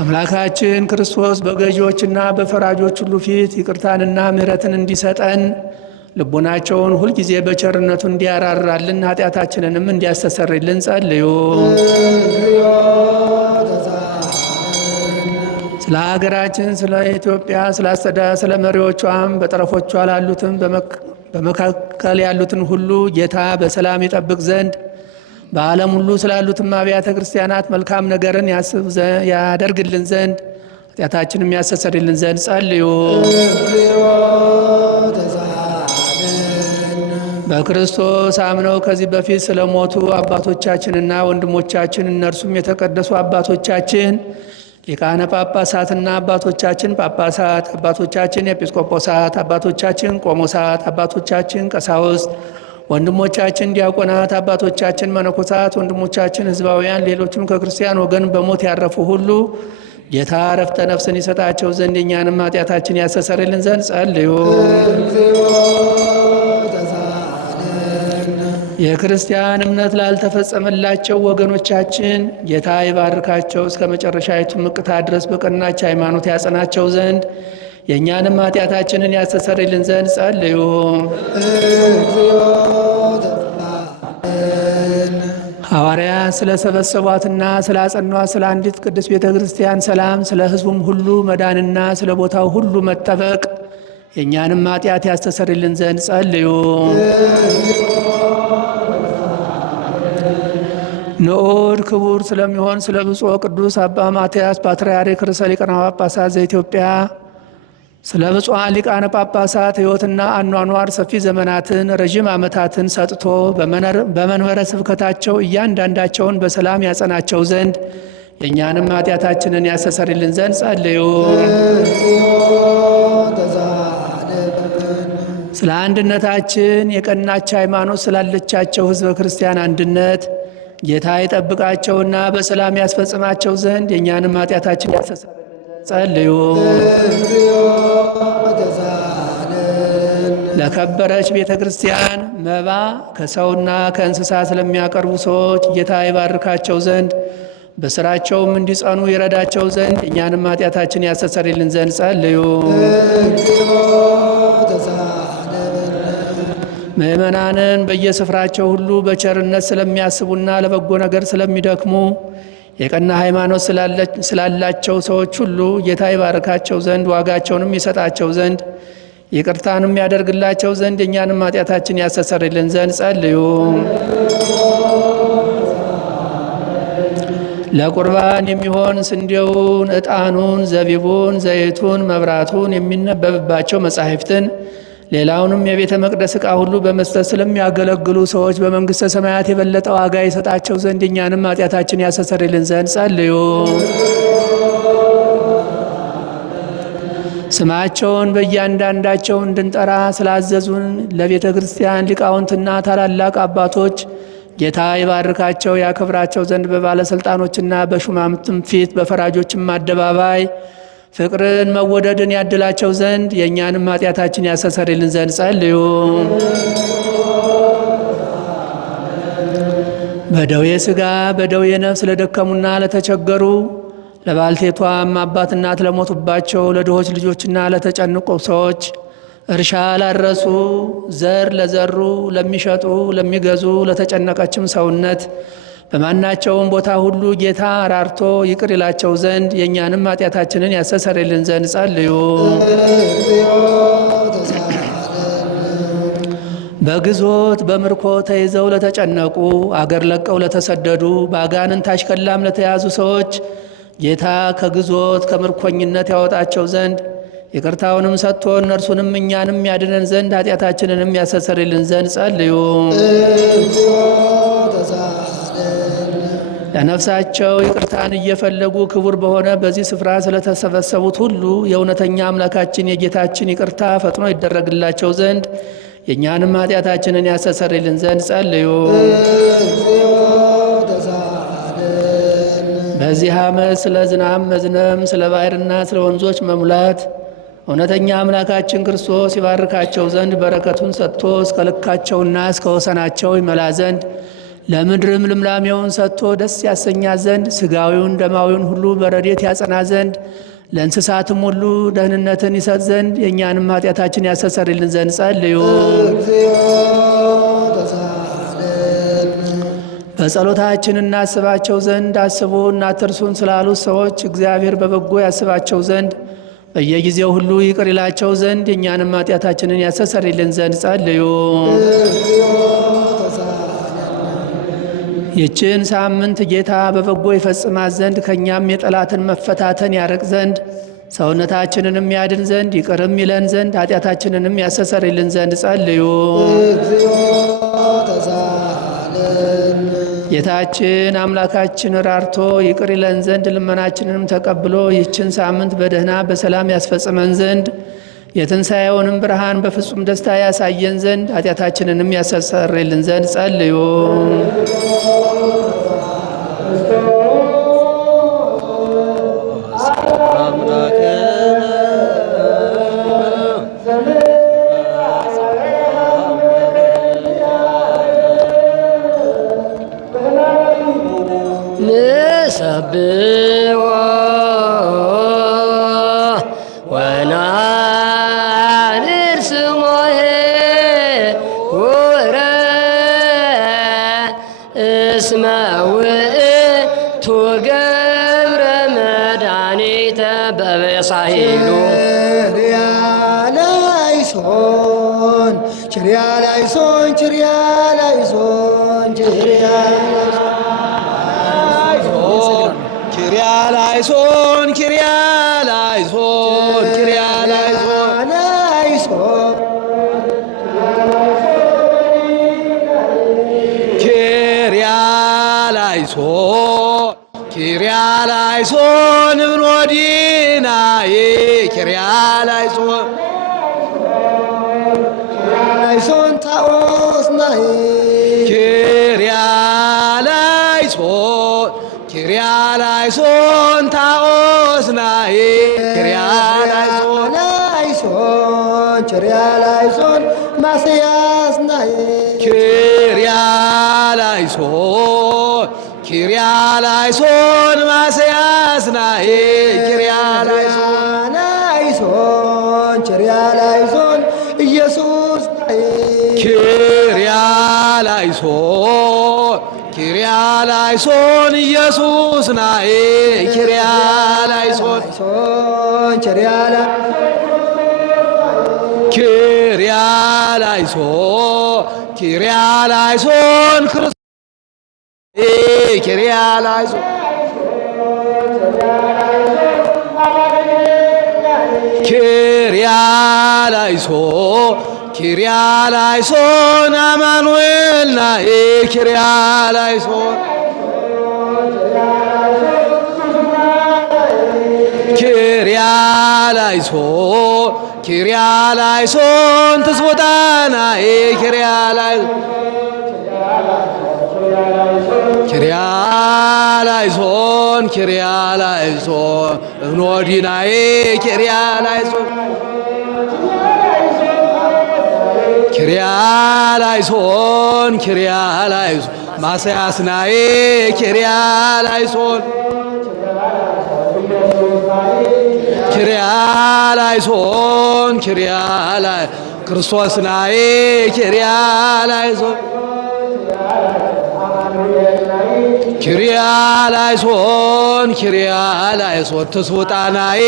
አምላካችን ክርስቶስ በገዢዎችና በፈራጆች ሁሉ ፊት ይቅርታንና ምሕረትን እንዲሰጠን ልቡናቸውን ሁልጊዜ በቸርነቱ እንዲያራራልን ኃጢአታችንንም እንዲያስተሰርይልን ጸልዩ። ስለ ሀገራችን ስለ ኢትዮጵያ ስለ መሪዎቿም በጠረፎቿ ላሉትን በመካከል ያሉትን ሁሉ ጌታ በሰላም ይጠብቅ ዘንድ በዓለም ሁሉ ስላሉትም አብያተ ክርስቲያናት መልካም ነገርን ያደርግልን ዘንድ ኃጢአታችንም ያስተሰርይልን ዘንድ ጸልዩ። በክርስቶስ አምነው ከዚህ በፊት ስለሞቱ አባቶቻችንና ወንድሞቻችን እነርሱም የተቀደሱ አባቶቻችን ሊቃነ ጳጳሳትና አባቶቻችን ጳጳሳት፣ አባቶቻችን ኤጲስቆጶሳት፣ አባቶቻችን ቆሞሳት፣ አባቶቻችን ቀሳውስት፣ ወንድሞቻችን ዲያቆናት፣ አባቶቻችን መነኮሳት፣ ወንድሞቻችን ሕዝባውያን፣ ሌሎችም ከክርስቲያን ወገን በሞት ያረፉ ሁሉ ጌታ ዕረፍተ ነፍስን ይሰጣቸው ዘንድ የእኛንም ኃጢአታችን ያስተሰርይልን ዘንድ ጸልዩ። የክርስቲያን እምነት ላልተፈጸመላቸው ወገኖቻችን ጌታ ይባርካቸው፣ እስከ መጨረሻይቱ ምቅታ ድረስ በቀናች ሃይማኖት ያጸናቸው ዘንድ የእኛንም ኃጢአታችንን ያስተሰርይልን ዘንድ ጸልዩ። ሐዋርያት ስለ ሰበሰቧትና ስለ አጸኗት ስለ አንዲት ቅድስት ቤተ ክርስቲያን ሰላም፣ ስለ ሕዝቡም ሁሉ መዳንና ስለ ቦታው ሁሉ መጠበቅ የእኛንም ኃጢአት ያስተሰርይልን ዘንድ ጸልዩ። ንዑድ ክቡር ስለሚሆን ስለ ብፁዕ ቅዱስ አባ ማትያስ ፓትርያርክ ርእሰ ሊቃነ ጳጳሳት ዘኢትዮጵያ ስለ ብፁዓን ሊቃነ ጳጳሳት ሕይወትና አኗኗር ሰፊ ዘመናትን ረዥም ዓመታትን ሰጥቶ በመንበረ ስብከታቸው እያንዳንዳቸውን በሰላም ያጸናቸው ዘንድ የእኛንም ኃጢአታችንን ያስተሰርይልን ዘንድ ጸልዩ። ስለ አንድነታችን የቀናች ሃይማኖት ስላለቻቸው ሕዝበ ክርስቲያን አንድነት ጌታ ይጠብቃቸውና በሰላም ያስፈጽማቸው ዘንድ የእኛንም ኃጢአታችን ያስተሰርይልን ዘንድ ጸልዩ። ለከበረች ቤተ ክርስቲያን መባ ከሰውና ከእንስሳ ስለሚያቀርቡ ሰዎች ጌታ ይባርካቸው ዘንድ በስራቸውም እንዲጸኑ ይረዳቸው ዘንድ እኛንም ኃጢአታችን ያስተሰርይልን ዘንድ ጸልዩ። ምእመናንን በየስፍራቸው ሁሉ በቸርነት ስለሚያስቡና ለበጎ ነገር ስለሚደክሙ የቀና ሃይማኖት ስላላቸው ሰዎች ሁሉ ጌታ ይባርካቸው ዘንድ ዋጋቸውንም ይሰጣቸው ዘንድ ይቅርታንም ያደርግላቸው ዘንድ የእኛንም ኃጢአታችን ያስተሰርይልን ዘንድ ጸልዩ። ለቁርባን የሚሆን ስንዴውን፣ ዕጣኑን፣ ዘቢቡን፣ ዘይቱን፣ መብራቱን የሚነበብባቸው መጻሕፍትን ሌላውንም የቤተ መቅደስ ዕቃ ሁሉ በመስጠት ስለሚያገለግሉ ሰዎች በመንግሥተ ሰማያት የበለጠ ዋጋ ይሰጣቸው ዘንድ እኛንም ኃጢአታችን ያስተሰርይልን ዘንድ ጸልዩ። ስማቸውን በእያንዳንዳቸው እንድንጠራ ስላዘዙን ለቤተ ክርስቲያን ሊቃውንትና ታላላቅ አባቶች ጌታ ይባርካቸው ያከብራቸው ዘንድ በባለሥልጣኖችና በሹማምንትም ፊት በፈራጆችም አደባባይ ፍቅርን መወደድን ያድላቸው ዘንድ የእኛንም ኃጢአታችን ያስተሰርይልን ዘንድ ጸልዩ። በደዌ ሥጋ በደዌ ነፍስ ለደከሙና ለተቸገሩ ለባልቴቷም አባት እናት ለሞቱባቸው ለድሆች ልጆችና ለተጨነቁ ሰዎች እርሻ ላረሱ ዘር ለዘሩ ለሚሸጡ ለሚገዙ ለተጨነቀችም ሰውነት በማናቸውም ቦታ ሁሉ ጌታ ራርቶ ይቅር ይላቸው ዘንድ የእኛንም ኃጢአታችንን ያስተሰርይልን ዘንድ ጸልዩ። በግዞት በምርኮ ተይዘው ለተጨነቁ አገር ለቀው ለተሰደዱ በአጋንንት አሽከላም ለተያዙ ሰዎች ጌታ ከግዞት ከምርኮኝነት ያወጣቸው ዘንድ ይቅርታውንም ሰጥቶ እነርሱንም እኛንም ያድነን ዘንድ ኃጢአታችንንም ያስተሰርይልን ዘንድ ጸልዩ። ለነፍሳቸው ይቅርታን እየፈለጉ ክቡር በሆነ በዚህ ስፍራ ስለተሰበሰቡት ሁሉ የእውነተኛ አምላካችን የጌታችን ይቅርታ ፈጥኖ ይደረግላቸው ዘንድ የእኛንም ኃጢአታችንን ያስተሰርይልን ዘንድ ጸልዩ። በዚህ ዓመት ስለ ዝናብ መዝነም ስለ ባሕርና ስለ ወንዞች መሙላት እውነተኛ አምላካችን ክርስቶስ ይባርካቸው ዘንድ በረከቱን ሰጥቶ እስከ ልካቸውና እስከ ወሰናቸው ይመላ ዘንድ ለምድርም ልምላሜውን ሰጥቶ ደስ ያሰኛት ዘንድ ሥጋዊውን ደማዊውን ሁሉ በረድኤት ያጸና ዘንድ ለእንስሳትም ሁሉ ደህንነትን ይሰጥ ዘንድ የእኛንም ኃጢአታችን ያስተሰርይልን ዘንድ ጸልዩ። በጸሎታችን እናስባቸው ዘንድ አስቡን አትርሱን ስላሉት ሰዎች እግዚአብሔር በበጎ ያስባቸው ዘንድ በየጊዜው ሁሉ ይቅር ይላቸው ዘንድ የእኛንም ኃጢአታችንን ያስተሰርይልን ዘንድ ጸልዩ። ይችን ሳምንት ጌታ በበጎ ይፈጽማት ዘንድ ከእኛም የጠላትን መፈታተን ያርቅ ዘንድ ሰውነታችንንም ያድን ዘንድ ይቅርም ይለን ዘንድ ኃጢአታችንንም ያስተሰርይልን ዘንድ ጸልዩ። ጌታችን አምላካችን ራርቶ ይቅር ይለን ዘንድ ልመናችንንም ተቀብሎ ይችን ሳምንት በደህና በሰላም ያስፈጽመን ዘንድ የትንሣኤውንም ብርሃን በፍጹም ደስታ ያሳየን ዘንድ ኃጢአታችንንም ያስተሰርይልን ዘንድ ጸልዩ። ንሰብሖ ወናንር ስሞ እስመ ውእቱ ገብረ መድኃኒተ በበሳሂሉ ችርያላይሶን ኪርያላይሶን እብኖዲናዬ ኪርያላይሶን ታኦስናዬ ኪርያላይሶን ታኦስናዬ ኪርያላይሶን ማስያስናዬ ኪርያላይሶን ማስያስናዬ ኪርያላይሶን ኢየሱስ ኪርያላይሶን ኢየሱስ ናዬ ኪርያላይሶን ክርስቶስ ኪርያላይሶን አማኑኤል ናዬ ኪርያላይሶን ትስቦታ ናዬ ኪርያላይሶን እብኖዲናዬ ኪርያላይሶን ማስያስናዬ ኪርያላይሶን ክርስቶስ ናዬ ኪርያላይሶን ትስውጣ ናዬ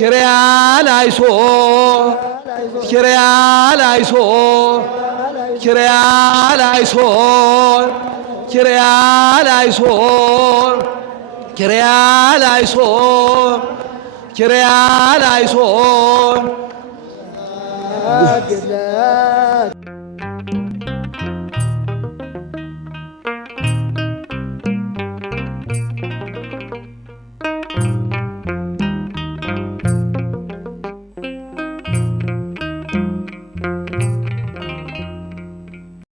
ኪርያላይሶ ኪርያላይሶ ኪርያላይሶ ኪርያላይሶ ኪርያላይሶ ኪርያላይሶ